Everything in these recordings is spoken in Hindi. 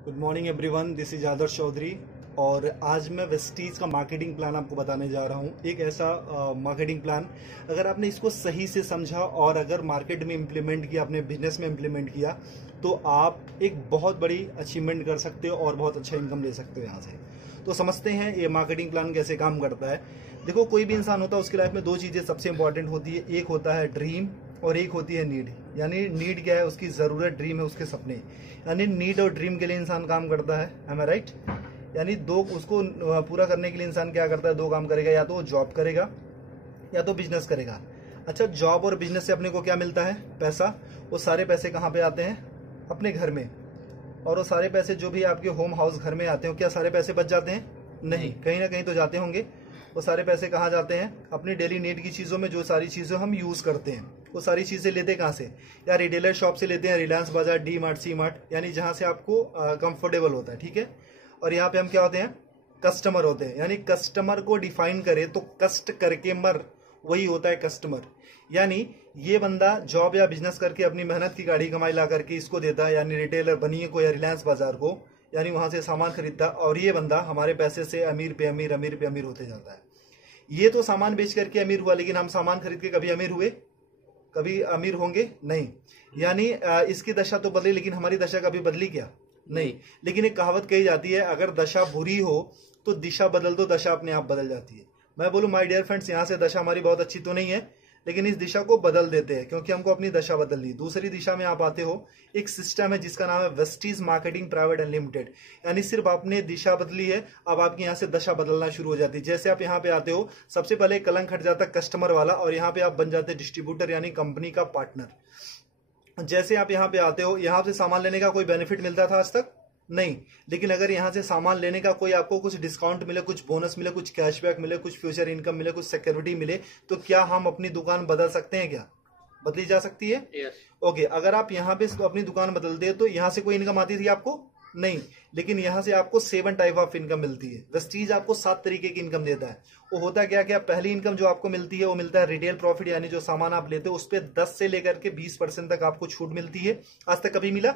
Good morning everyone, this is Adarsh Chaudhary. और आज मैं वेस्टीज का मार्केटिंग प्लान आपको बताने जा रहा हूँ। एक ऐसा मार्केटिंग प्लान, अगर आपने इसको सही से समझा और अगर मार्केट में इम्प्लीमेंट किया, अपने बिजनेस में इम्प्लीमेंट किया, तो आप एक बहुत बड़ी अचीवमेंट कर सकते हो और बहुत अच्छा इनकम ले सकते हो यहाँ से। तो समझते हैं ये मार्केटिंग प्लान कैसे काम करता है। देखो, कोई भी इंसान होता है, उसकी लाइफ में दो चीज़ें सबसे इंपॉर्टेंट होती है। एक होता है ड्रीम और एक होती है नीड। यानी नीड क्या है? उसकी ज़रूरत। ड्रीम है उसके सपने। यानी नीड और ड्रीम के लिए इंसान काम करता है। एम आई राइट? यानी दो, उसको पूरा करने के लिए इंसान क्या करता है? दो काम करेगा, या तो वो जॉब करेगा या तो बिजनेस करेगा। अच्छा, जॉब और बिजनेस से अपने को क्या मिलता है? पैसा। वो सारे पैसे कहाँ पे आते हैं? अपने घर में। और वो सारे पैसे जो भी आपके होम हाउस घर में आते हैं, क्या सारे पैसे बच जाते हैं? नहीं, कहीं ना कहीं तो जाते होंगे। वो सारे पैसे कहाँ जाते हैं? अपनी डेली नीड की चीज़ों में। जो सारी चीज़ें हम यूज़ करते हैं, वो सारी चीज़ें लेते कहाँ से? या रिटेलर शॉप से लेते हैं, रिलायंस बाजार, डी मार्ट, सी मार्ट, यानी जहाँ से आपको कंफर्टेबल होता है। ठीक है। और यहाँ पे हम क्या होते हैं? कस्टमर होते हैं। यानी कस्टमर को डिफाइन करें तो कष्ट करके मर, वही होता है कस्टमर। यानी ये बंदा जॉब या बिजनेस करके अपनी मेहनत की गाड़ी कमाई ला करके इसको देता है, यानी रिटेलर बनिए को या रिलायंस बाजार को, यानी वहां से सामान खरीदता है। और ये बंदा हमारे पैसे से अमीर पे अमीर, अमीर पे अमीर होते जाता है। ये तो सामान बेच करके अमीर हुआ, लेकिन हम सामान खरीद के कभी अमीर हुए? कभी अमीर होंगे? नहीं। यानी इसकी दशा तो बदली, लेकिन हमारी दशा कभी बदली क्या? नहीं। लेकिन एक कहावत कही जाती है, अगर दशा बुरी हो तो दिशा बदल दो, दशा अपने आप बदल जाती है। मैं बोलूं माय डियर फ्रेंड्स, यहाँ से दशा हमारी बहुत अच्छी तो नहीं है, लेकिन इस दिशा को बदल देते हैं, क्योंकि हमको अपनी दशा बदलनी। दूसरी दिशा में आप आते हो, एक सिस्टम है जिसका नाम है वेस्टीज मार्केटिंग प्राइवेट अनलिमिटेड। यानी सिर्फ आपने दिशा बदली है, अब आपकी यहाँ से दशा बदलना शुरू हो जाती है। जैसे आप यहाँ पे आते हो, सबसे पहले कलंक हट जाता है कस्टमर वाला, और यहाँ पे आप बन जाते हैं डिस्ट्रीब्यूटर, यानी कंपनी का पार्टनर। जैसे आप यहाँ पे आते हो, यहाँ से सामान लेने का कोई बेनिफिट मिलता था आज तक? नहीं। लेकिन अगर यहाँ से सामान लेने का कोई आपको कुछ डिस्काउंट मिले, कुछ बोनस मिले, कुछ कैशबैक मिले, कुछ फ्यूचर इनकम मिले, कुछ सिक्योरिटी मिले, तो क्या हम अपनी दुकान बदल सकते हैं? क्या बदली जा सकती है? ओके। अगर आप यहाँ पे अपनी दुकान बदलते हैं तो यहाँ से कोई इनकम आती थी आपको? नहीं। लेकिन यहाँ से आपको 7 टाइप ऑफ इनकम मिलती है। वेस्टीज आपको 7 तरीके की इनकम देता है। वो होता क्या क्या? पहली इनकम जो आपको मिलती है वो मिलता है रिटेल प्रॉफिट, यानी जो सामान आप लेते हो उस पर 10 से लेकर के 20% तक आपको छूट मिलती है। आज तक कभी मिला?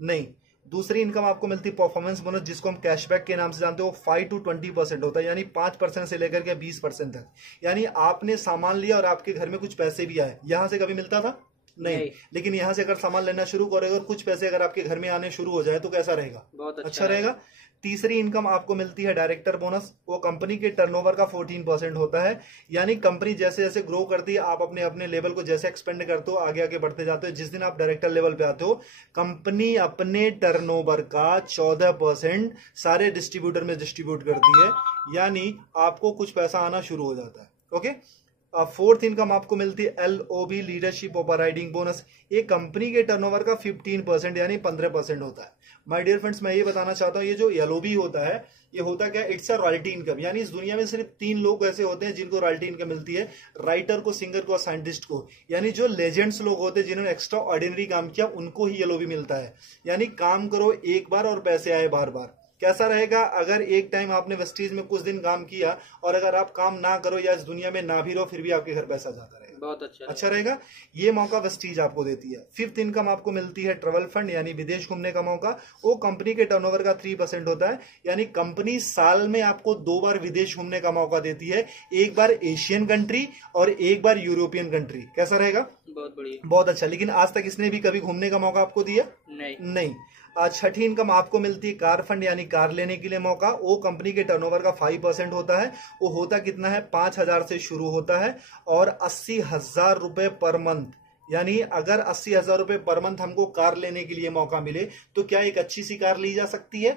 नहीं। दूसरी इनकम आपको मिलती है परफॉर्मेंस बोनस, जिसको हम कैशबैक के नाम से जानते हो। 5 to 20% होता है, यानी 5% से लेकर के 20% तक। यानी आपने सामान लिया और आपके घर में कुछ पैसे भी आए, यहां से कभी मिलता था? नहीं। लेकिन यहां से अगर सामान लेना शुरू करोगे और कुछ पैसे अगर आपके घर में आने शुरू हो जाए तो कैसा रहेगा? बहुत अच्छा रहेगा। तीसरी इनकम आपको मिलती है डायरेक्टर बोनस। वो कंपनी के टर्नओवर का 14% होता है। यानी कंपनी जैसे जैसे ग्रो करती है, आप अपने अपने लेवल को जैसे एक्सपेंड करते हो, आगे आगे बढ़ते जाते हो, जिस दिन आप डायरेक्टर लेवल पे आते हो, कंपनी अपने टर्नओवर का 14% सारे डिस्ट्रीब्यूटर में डिस्ट्रीब्यूट करती है। यानी आपको कुछ पैसा आना शुरू हो जाता है। ओके। फोर्थ इनकम आपको मिलती है LOB, leadership over riding bonus. ये कंपनी के टर्नओवर का 15% यानी 15% होता है। माय डियर फ्रेंड्स, मैं ये बताना चाहता हूँ, ये जो LOB होता है, ये होता क्या? It's a royalty income. यानी इस दुनिया में सिर्फ 3 लोग ऐसे होते हैं जिनको रॉयल्टी इनकम मिलती है, राइटर को, सिंगर को और साइंटिस्ट को। यानी जो लेजेंड्स लोग होते हैं जिन्होंने एक्स्ट्रा ऑर्डिनरी काम किया, उनको ही LOB मिलता है। यानी काम करो एक बार और पैसे आए बार बार। कैसा रहेगा अगर एक टाइम आपने वेस्टीज में कुछ दिन काम किया और अगर आप काम ना करो या इस दुनिया में ना भी रहो, फिर भी आपके घर पैसा जाता रहेगा? बहुत अच्छा रहेगा। ये मौका वेस्टीज आपको देती है। फिफ्थ इनकम आपको मिलती है ट्रेवल फंड, यानी विदेश घूमने का मौका। वो कंपनी के टर्नओवर का 3% होता है। यानी कंपनी साल में आपको 2 बार विदेश घूमने का मौका देती है, एक बार एशियन कंट्री और एक बार यूरोपियन कंट्री। कैसा रहेगा? बहुत बढ़िया, बहुत अच्छा। लेकिन आज तक इसने भी कभी घूमने का मौका आपको दिया? नहीं। छठी इनकम आपको मिलती है कार फंड, यानी कार लेने के लिए मौका। वो कंपनी के टर्नओवर का 5% होता है। वो होता कितना है? 5,000 से शुरू होता है और 80,000 रुपए पर मंथ। यानी अगर 80,000 रुपए पर मंथ हमको कार लेने के लिए मौका मिले तो क्या एक अच्छी सी कार ली जा सकती है?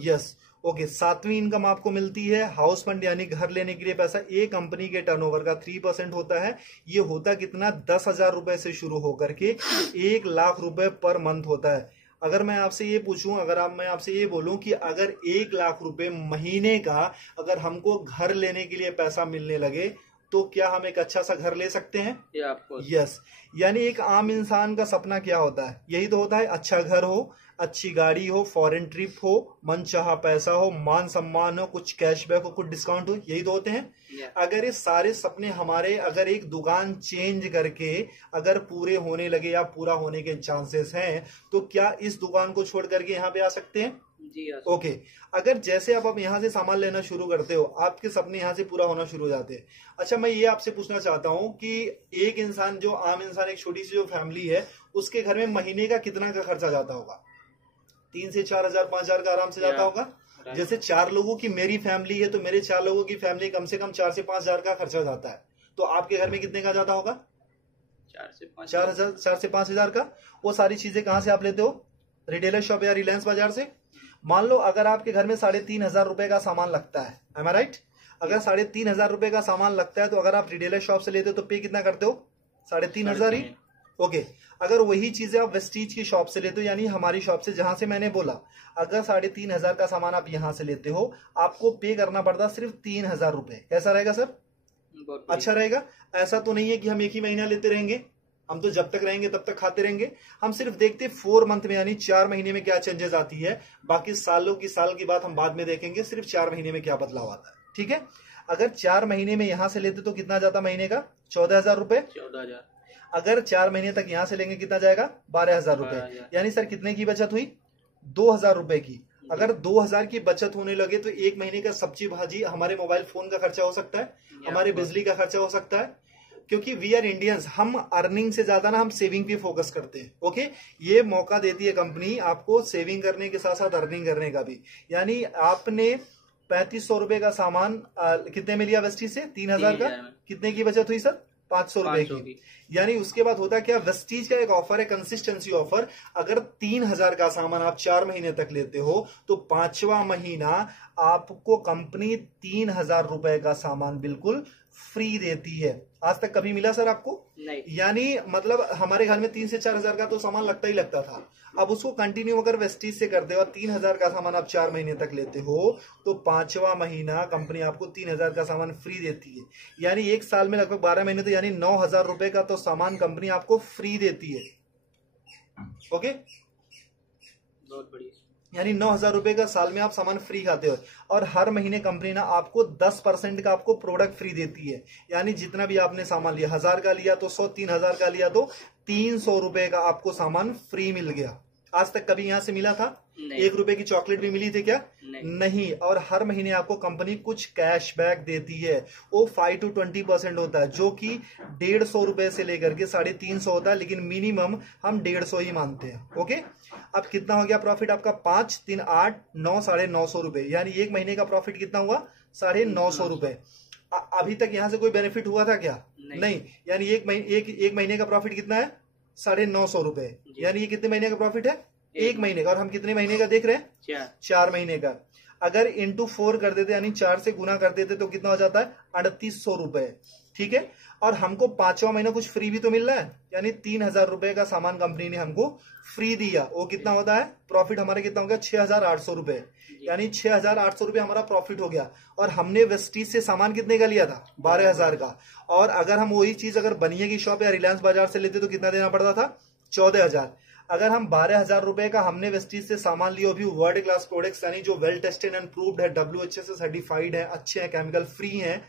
यस। ओके। सातवीं इनकम आपको मिलती है हाउस फंड, यानी घर लेने के लिए पैसा। ये कंपनी के टर्नओवर का 3% होता है। ये होता कितना? 10,000 रुपए से शुरू होकर के 1 लाख रुपए पर मंथ होता है। अगर मैं आपसे ये पूछूं, मैं आपसे ये बोलूं कि अगर 1 लाख रुपए महीने का अगर हमको घर लेने के लिए पैसा मिलने लगे, तो क्या हम एक अच्छा सा घर ले सकते हैं? आपको यस। यानी एक आम इंसान का सपना क्या होता है? यही तो होता है, अच्छा घर हो, अच्छी गाड़ी हो, फॉरेन ट्रिप हो, मनचाहा पैसा हो, मान सम्मान हो, कुछ कैशबैक हो, कुछ डिस्काउंट हो, यही तो होते हैं। अगर ये सारे सपने हमारे अगर एक दुकान चेंज करके अगर पूरे होने लगे या पूरा होने के चांसेस हैं, तो क्या इस दुकान को छोड़ करके यहाँ पे आ सकते हैं? जी। ओके। अगर जैसे आप यहाँ से सामान लेना शुरू करते हो, आपके सपने यहाँ से पूरा होना शुरू हो जाते हैं। अच्छा, मैं ये आपसे पूछना चाहता हूँ कि एक इंसान, जो आम इंसान, एक छोटी सी जो फैमिली है, उसके घर में महीने का कितना का खर्चा जाता होगा? 3 से 4 हजार, 5 हजार का आराम से जाता होगा। जैसे 4 लोगों की मेरी फैमिली है, तो मेरे 4 लोगों की फैमिली कम से कम 4 से 5 हजार का खर्चा जाता है। तो आपके घर में कितने का जाता होगा? 4 से 5 हजार का। वो सारी चीजें कहाँ से आप लेते हो? रिटेलर शॉप या रिलायंस बाजार से। मान लो अगर आपके घर में 3,500 रुपए का सामान लगता है, एम आई राइट? अगर 3,500 रुपए का सामान लगता है, तो अगर आप रिटेलर शॉप से लेते हो तो पे कितना करते हो? 3,500 ही। ओके। अगर वही चीजें आप वेस्टीज की शॉप से लेते हो, यानी हमारी शॉप से, जहां से मैंने बोला, अगर 3,500 का सामान आप यहां से लेते हो, आपको पे करना पड़ता सिर्फ 3,000 रुपए। कैसा रहेगा सर? अच्छा रहेगा। ऐसा तो नहीं है कि हम एक ही महीना लेते रहेंगे, हम तो जब तक रहेंगे तब तक खाते रहेंगे। हम सिर्फ देखते 4 मंथ में, यानी 4 महीने में क्या चेंजेस आती है। बाकी साल की बात हम बाद में देखेंगे, सिर्फ 4 महीने में क्या बदलाव आता है। ठीक है। अगर 4 महीने में यहां से लेते तो कितना जाता महीने का? 14,000 रुपए। 14,000। अगर 4 महीने तक यहां से लेंगे कितना जाएगा? 12,000 रुपए। यानी सर कितने की बचत हुई? 2,000 रुपए की। अगर 2,000 की बचत होने लगे तो एक महीने का सब्जी भाजी, हमारे मोबाइल फोन का खर्चा हो सकता है, हमारे बिजली का खर्चा हो सकता है। क्योंकि वी आर इंडियंस, हम अर्निंग से ज्यादा ना हम सेविंग पे फोकस करते हैं। ओके। ये मौका देती है कंपनी आपको सेविंग करने के साथ साथ अर्निंग करने का भी। यानी आपने 3,500 रुपए का सामान कितने में लिया वेस्टीज से? 3,000 का। कितने की बचत हुई सर? 500 रुपए की। यानी उसके बाद होता क्या, वेस्टीज का एक ऑफर है, कंसिस्टेंसी ऑफर। अगर 3,000 का सामान आप 4 महीने तक लेते हो, तो 5वां महीना आपको कंपनी 3,000 रुपए का सामान बिल्कुल फ्री देती है। आज तक कभी मिला सर आपको? नहीं। यानी मतलब हमारे घर में 3 से 4 हजार का तो सामान लगता ही लगता था। अब उसको कंटिन्यू अगर वेस्टीज से करते हो, 3,000 का सामान आप 4 महीने तक लेते हो, तो 5वां महीना कंपनी आपको 3,000 का सामान फ्री देती है। यानी एक साल में लगभग 12 महीने, तो यानी 9,000 रुपए का तो सामान कंपनी आपको फ्री देती है। ओके। बहुत बढ़िया। यानी 9,000 रुपए का साल में आप सामान फ्री खाते हो। और हर महीने कंपनी ना आपको 10% का आपको प्रोडक्ट फ्री देती है। यानी जितना भी आपने सामान लिया, 1,000 का लिया तो 100, 3,000 का लिया तो 300 रुपए का आपको सामान फ्री मिल गया। आज तक कभी यहां से मिला था? 1 रुपए की चॉकलेट भी मिली थी क्या? नहीं। और हर महीने आपको कंपनी कुछ कैशबैक देती है, वो 5 to 20% होता है, जो कि 150 रुपए से लेकर के 350 होता है, लेकिन मिनिमम हम 150 ही मानते हैं। ओके। अब कितना हो गया प्रॉफिट आपका? 5, 3, 8, 9, 950 रुपए। यानी एक महीने का प्रॉफिट कितना हुआ? 950 रुपए। अभी तक यहां से कोई बेनिफिट हुआ था क्या? नहीं। यानी एक महीने का प्रॉफिट कितना है? 950 रुपए। यानी ये कितने महीने का प्रॉफिट है? 1 महीने का। और हम कितने महीने का देख रहे हैं? 4 महीने का। अगर इंटू 4 कर देते, यानी 4 से गुना कर देते, तो कितना हो जाता है? 3,800 रुपए। ठीक है। और हमको 5वां महीना कुछ फ्री भी तो मिल रहा है, यानी 3,000 रुपए का सामान कंपनी ने हमको फ्री दिया। वो कितना होता है? प्रॉफिट हमारा कितना हो गया? 6,800 रुपए। यानी 6,800 रुपए हमारा प्रॉफिट हो गया। और हमने वेस्टीज से सामान कितने का लिया था? 12,000 का। और अगर हम वही चीज अगर बनिए की शॉप या रिलायंस बाजार से लेते तो कितना देना पड़ता था? 14,000। अगर हम 12,000 रुपए का हमने वेस्टीज से सामान लिया, भी वर्ल्ड क्लास प्रोडक्ट्स, यानी जो वेल टेस्टेड एंड प्रूव्ड है, WHS से सर्टिफाइड है, अच्छे हैं, केमिकल फ्री हैं,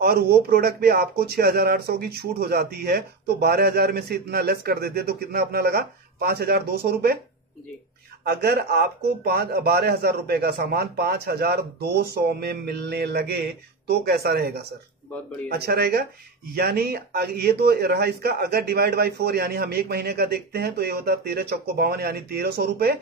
और वो प्रोडक्ट पे आपको 6,800 की छूट हो जाती है, तो 12,000 में से इतना लेस कर देते तो कितना अपना लगा? 5,200 रुपए। अगर आपको 12,000 रुपए का सामान 5,200 में मिलने लगे तो कैसा रहेगा सर? बहुत बढ़िया। अच्छा रहेगा। यानी ये तो रहा इसका। अगर डिवाइड बाई 4, यानी हम एक महीने का देखते हैं, तो ये होता 13 चौको 52, यानी 1,300 रुपए।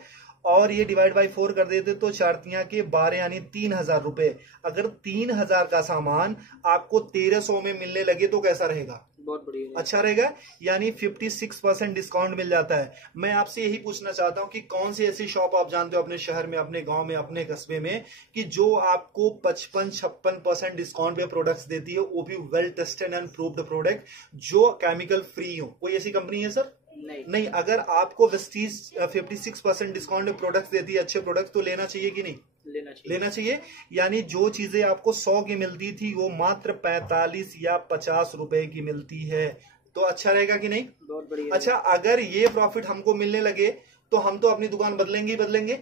और ये डिवाइड बाई 4 कर देते तो 4 के 12, यानी 3,000 रुपए। अगर 3,000 का सामान आपको 1,300 में मिलने लगे तो कैसा रहेगा? बहुत बढ़िया। अच्छा रहेगा। यानी 56% डिस्काउंट मिल जाता है। मैं आपसे यही पूछना चाहता हूं कि कौन सी ऐसी शॉप आप जानते हो अपने शहर में, अपने गांव में, अपने कस्बे में, कि जो आपको 55-56% डिस्काउंट पे प्रोडक्ट्स देती है, वो भी well tested and proved product, जो केमिकल फ्री हो? कोई ऐसी कंपनी है सर? नहीं। अगर आपको वेस्टीज 56% डिस्काउंट में प्रोडक्ट्स देती है, अच्छे प्रोडक्ट, तो लेना चाहिए कि नहीं? लेना चाहिए। यानी जो चीजें आपको 100 की मिलती थी वो मात्र 45 या 50 रुपए की मिलती है, तो अच्छा रहेगा कि नहीं? बहुत बढ़िया। अच्छा, अगर ये प्रॉफिट हमको मिलने लगे तो हम तो अपनी दुकान बदलेंगे ही बदलेंगे,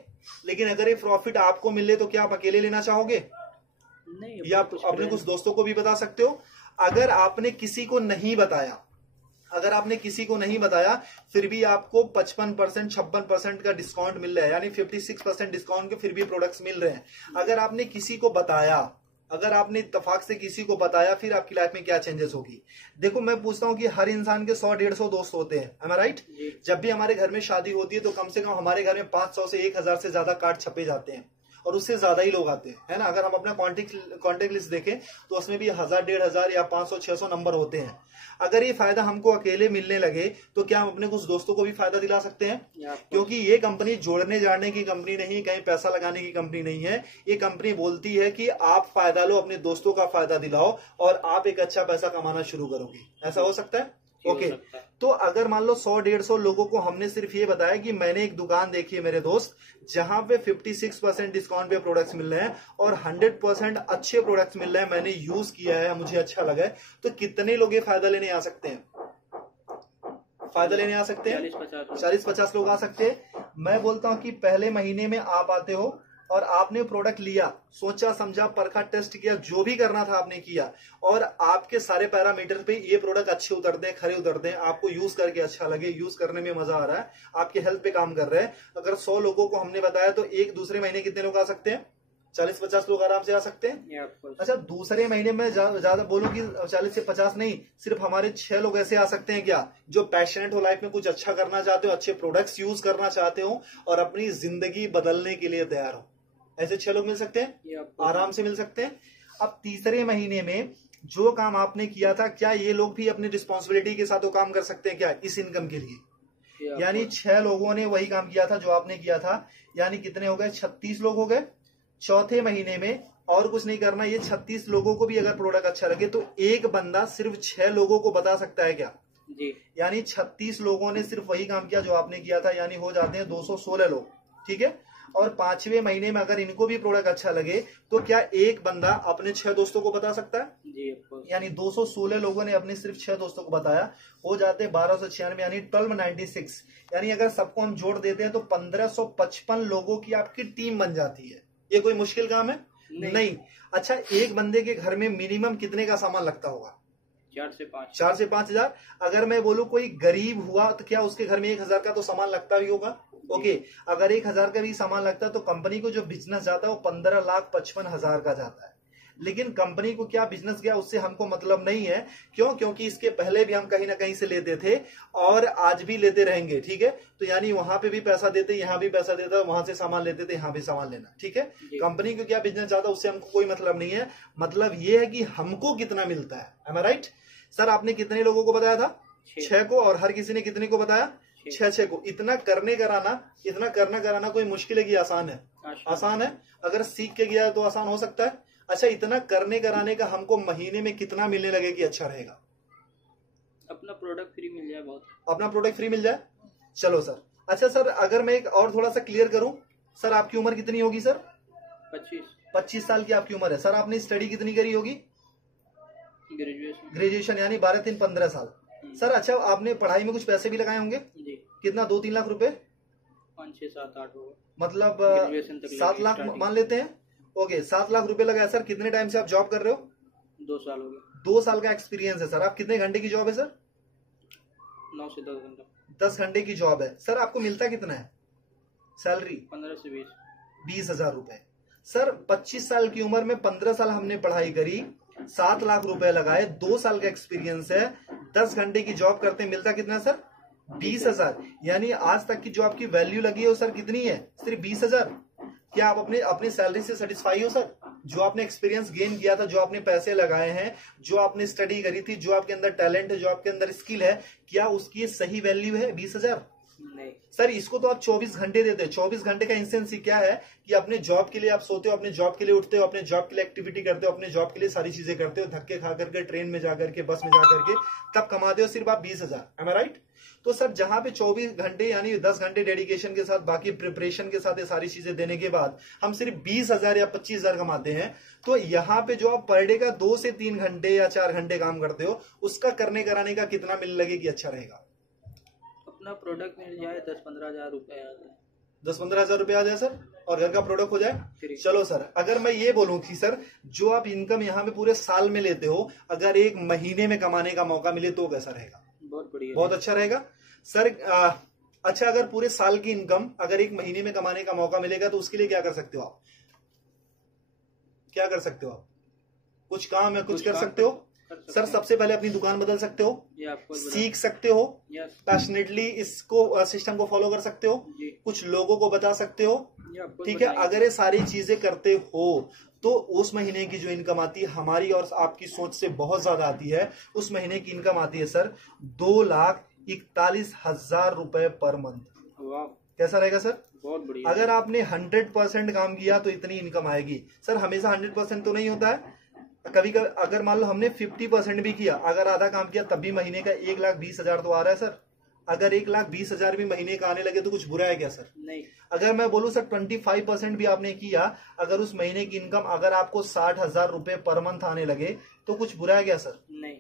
लेकिन अगर ये प्रॉफिट आपको मिले तो क्या आप अकेले लेना चाहोगे? नहीं, या अपने कुछ दोस्तों को भी बता सकते हो। अगर आपने किसी को नहीं बताया, अगर आपने किसी को नहीं बताया फिर भी आपको 55% 56% का डिस्काउंट मिल रहा है, यानी 56% डिस्काउंट के फिर भी प्रोडक्ट्स मिल रहे हैं। अगर आपने किसी को बताया, अगर आपने इत्तेफाक से किसी को बताया, फिर आपकी लाइफ में क्या चेंजेस होगी? देखो, मैं पूछता हूं कि हर इंसान के 100-150 दोस्त होते हैं, am I right? जब भी हमारे घर में शादी होती है तो कम से कम हमारे घर में 500 से 1000 से ज्यादा कार्ड छपे जाते हैं और उससे ज्यादा ही लोग आते हैं, है ना? अगर हम अपना कॉन्टेक्ट लिस्ट देखें तो उसमें भी 1000, 1500 या 500-600 नंबर होते हैं। अगर ये फायदा हमको अकेले मिलने लगे तो क्या हम अपने कुछ दोस्तों को भी फायदा दिला सकते हैं? क्योंकि ये कंपनी जोड़ने जाने की कंपनी नहीं, कहीं पैसा लगाने की कंपनी नहीं है। ये कंपनी बोलती है कि आप फायदा लो, अपने दोस्तों का फायदा दिलाओ और आप एक अच्छा पैसा कमाना शुरू करोगे। ऐसा हो सकता है? ओके, तो अगर मान लो 100-150 लोगों को हमने सिर्फ ये बताया कि मैंने एक दुकान देखी है मेरे दोस्त, जहां पे 56% डिस्काउंट पे प्रोडक्ट्स मिल रहे हैं और 100% अच्छे प्रोडक्ट्स मिल रहे हैं, मैंने यूज किया है, मुझे अच्छा लगा है, तो कितने लोग ये फायदा लेने आ सकते हैं? फायदा लेने आ सकते हैं 40-50 लोग आ सकते हैं। मैं बोलता हूं कि पहले महीने में आप आते हो और आपने प्रोडक्ट लिया, सोचा समझा, परखा, टेस्ट किया, जो भी करना था आपने किया, और आपके सारे पैरामीटर पे ये प्रोडक्ट अच्छे उतरते हैं, खरे उतरते हैं, आपको यूज करके अच्छा लगे, यूज करने में मजा आ रहा है, आपके हेल्थ पे काम कर रहे हैं। अगर 100 लोगों को हमने बताया तो एक दूसरे महीने कितने लोग आ सकते हैं? 40-50 लोग आराम से आ सकते हैं। अच्छा, दूसरे महीने में ज्यादा बोलूं कि 40 से 50 नहीं, सिर्फ हमारे 6 लोग ऐसे आ सकते हैं क्या, जो पैशनेट हो, लाइफ में कुछ अच्छा करना चाहते हो, अच्छे प्रोडक्ट्स यूज करना चाहते हो और अपनी जिंदगी बदलने के लिए तैयार हो। ऐसे 6 लोग मिल सकते हैं, आराम से मिल सकते हैं। अब तीसरे महीने में जो काम आपने किया था, क्या ये लोग भी अपनी रिस्पॉन्सिबिलिटी के साथ वो काम कर सकते हैं क्या इस इनकम के लिए? यानी 6 लोगों ने वही काम किया था जो आपने किया था, यानी कितने हो गए? 36 लोग हो गए। चौथे महीने में और कुछ नहीं करना, ये 36 लोगों को भी अगर प्रोडक्ट अच्छा लगे तो एक बंदा सिर्फ 6 लोगों को बता सकता है क्या? जी। यानी 36 लोगों ने सिर्फ वही काम किया जो आपने किया था, यानी हो जाते हैं 216 लोग, ठीक है? और 5वें महीने में अगर इनको भी प्रोडक्ट अच्छा लगे तो क्या एक बंदा अपने 6 दोस्तों को बता सकता है? जी, यानी 216 लोगों ने अपने सिर्फ 6 दोस्तों को बताया, हो जाते 1296, यानी 1296। यानी अगर सबको हम जोड़ देते हैं तो 1555 लोगों की आपकी टीम बन जाती है। ये कोई मुश्किल काम है? नहीं। अच्छा, एक बंदे के घर में मिनिमम कितने का सामान लगता होगा? 4 से 5 हजार। अगर मैं बोलूं कोई गरीब हुआ तो क्या उसके घर में 1000 का तो सामान लगता ही होगा? ओके, अगर 1000 का भी सामान लगता है तो कंपनी को जो बिजनेस जाता है वो 15,55,000 का जाता है। लेकिन कंपनी को क्या बिजनेस गया उससे हमको मतलब नहीं है। क्यों? क्योंकि इसके पहले भी हम कहीं ना कहीं से लेते थे और आज भी लेते रहेंगे, ठीक है? तो यानी वहां पे भी पैसा देते, यहाँ भी पैसा देता, वहां से सामान लेते थे, यहाँ भी सामान लेना, ठीक है? कंपनी को क्या बिजनेस जाता है उससे हमको कोई मतलब नहीं है। मतलब ये है कि हमको कितना मिलता है। एम आई राइट? सर, आपने कितने लोगों को बताया था? 6 को। और हर किसी ने कितने को बताया? 6 को। इतना करने कराना, इतना करना कराना कोई मुश्किल है कि आसान है? आसान है। अगर सीख के गया तो आसान हो सकता है। अच्छा, इतना करने कराने का हमको महीने में कितना मिलने लगे कि अच्छा रहेगा? अपना प्रोडक्ट फ्री मिल जाए, बहुत। अपना प्रोडक्ट फ्री मिल जाए, चलो सर। अच्छा सर, अगर मैं एक और थोड़ा सा क्लियर करूं, सर आपकी उम्र कितनी होगी सर? 25 साल की आपकी उम्र है। सर, आपने स्टडी कितनी करी होगी? ग्रेजुएशन, यानी 12-3-15 साल। सर, अच्छा, आपने पढ़ाई में कुछ पैसे भी लगाए होंगे? जी। कितना? 2-3 लाख रुपए? 5, 6, 7, 8 होगा। मतलब 7 लाख मान लेते हैं। ओके, 7 लाख रुपए लगाया। सर, कितने टाइम से आप जॉब कर रहे हो? 2 साल हो गए। 2 साल का एक्सपीरियंस है सर। आप कितने घंटे की जॉब है सर? 9 से 10 घंटा। 10 घंटे की जॉब है। सर, आपको मिलता कितना है सैलरी? 15 से 20 हजार रुपए। सर, 25 साल की उम्र में 15 साल हमने पढ़ाई करी, 7 लाख रुपए लगाए, 2 साल का एक्सपीरियंस है, 10 घंटे की जॉब करते, मिलता कितना है सर? 20 हजार। यानी आज तक की जो आपकी वैल्यू लगी है वो सर कितनी है? सिर्फ 20 हजार। क्या आप अपनी सैलरी से सेटिस्फाई हो सर? जो आपने एक्सपीरियंस गेन किया था, जो आपने पैसे लगाए हैं, जो आपने स्टडी करी थी, जो आपके अंदर टैलेंट है, जो आपके अंदर स्किल है, क्या उसकी सही वैल्यू है 20 हजार? नहीं सर इसको तो आप 24 घंटे देते हैं। 24 घंटे का इंसेंस क्या है कि अपने जॉब के लिए आप सोते हो, अपने जॉब के लिए उठते हो, अपने जॉब के लिए एक्टिविटी करते हो, अपने जॉब के लिए सारी चीजें करते हो, धक्के खा करके ट्रेन में जाकर के, बस में जाकर के, तब कमाते हो सिर्फ आप 20,000। एम आई राइट? तो सर जहां पे 24 घंटे यानी 10 घंटे डेडिकेशन के साथ, बाकी प्रिपरेशन के साथ ये सारी चीजें देने के बाद हम सिर्फ 20,000 या 25,000 कमाते हैं, तो यहाँ पे जो आप पर डे का 2 से 3 घंटे या 4 घंटे काम करते हो, उसका करने कराने का कितना मिल लगे कि अच्छा रहेगा? अपना प्रोडक्ट मिल जाए 10-15 हजार रुपए आ जाए। 10-15 हजार रुपए आ जाए सर, और घर का प्रोडक्ट हो जाए। चलो सर, अगर मैं ये बोलूं कि सर जो आप इनकम यहाँ पे पूरे साल में लेते हो, अगर एक महीने में कमाने का मौका मिले तो कैसा रहेगा? बहुत बढ़िया, बहुत अच्छा रहेगा सर। अच्छा, अगर पूरे साल की इनकम अगर एक महीने में कमाने का मौका मिलेगा तो उसके लिए क्या कर सकते हो आप? क्या कर सकते हो आप? कुछ काम है, कुछ कर सकते हो सर। सबसे पहले अपनी दुकान बदल सकते हो, सीख सकते हो, पैशनेटली इसको सिस्टम को फॉलो कर सकते हो, कुछ लोगों को बता सकते हो, ठीक है। अगर ये सारी चीजें करते हो तो उस महीने की जो इनकम आती है हमारी और आपकी सोच से बहुत ज्यादा आती है। उस महीने की इनकम आती है सर 2,41,000 रुपए पर मंथ। कैसा रहेगा सर? बहुत बढ़िया। अगर आपने 100% काम किया तो इतनी इनकम आएगी सर। हमेशा 100% तो नहीं होता है, कभी कभी अगर मान लो हमने 50% भी किया, अगर आधा काम किया तब भी महीने का 1,20,000 तो आ रहा है सर। अगर 1,20,000 भी महीने का आने लगे तो कुछ बुरा है क्या सर? नहीं। अगर मैं बोलूं सर 25% भी आपने किया, अगर उस महीने की इनकम अगर आपको 60,000 रुपए पर मंथ आने लगे तो कुछ बुरा है क्या सर? नहीं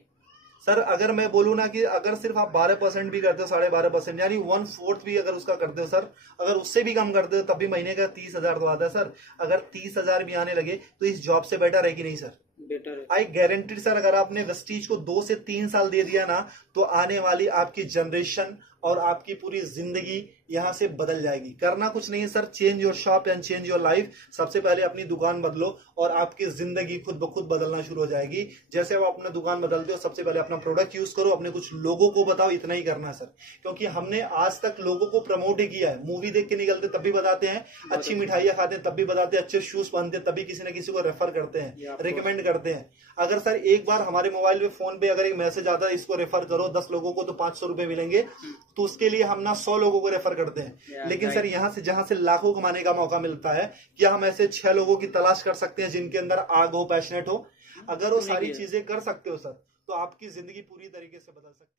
सर। अगर मैं बोलूं ना कि अगर सिर्फ आप 12% भी करते हो, 12.5% यानी 1/4 भी अगर उसका करते हो सर, अगर उससे भी कम करते हो तब भी महीने का 30,000 तो आता है सर। अगर 30,000 भी आने लगे तो इस जॉब से बेटर है कि नहीं सर? बेटर है। आई गारंटीड सर, अगर आपने वेस्टीज को 2 से 3 साल दे दिया ना तो आने वाली आपकी जनरेशन और आपकी पूरी जिंदगी यहां से बदल जाएगी। करना कुछ नहीं है sir, change your shop and change your life. सबसे पहले अपनी दुकान बदलो और आपकी जिंदगी खुद ब खुद बदलना शुरू हो जाएगी। जैसे आप अपना दुकान बदलते हो, सबसे पहले अपना प्रोडक्ट यूज करो, अपने कुछ लोगों को बताओ, इतना ही करना है सर। क्योंकि हमने आज तक लोगों को प्रमोट ही किया है। मूवी देख के निकलते तब भी बताते हैं, अच्छी मिठाइयां खाते हैं तब भी बताते हैं, अच्छे शूज पहनते हैं तभी किसी न किसी को रेफर करते हैं, रिकमेंड करते हैं। अगर सर एक बार हमारे मोबाइल में फोन पे अगर एक मैसेज आता है इसको रेफर करो 10 लोगों को तो 500 रुपए मिलेंगे, तो उसके लिए हम ना 100 लोगों को रेफर करते हैं। लेकिन सर यहाँ से जहां से लाखों कमाने का मौका मिलता है, क्या हम ऐसे 6 लोगों की तलाश कर सकते हैं जिनके अंदर आग हो, पैशनेट हो? अगर वो सारी चीजें कर सकते हो सर तो आपकी जिंदगी पूरी तरीके से बदल सकती है।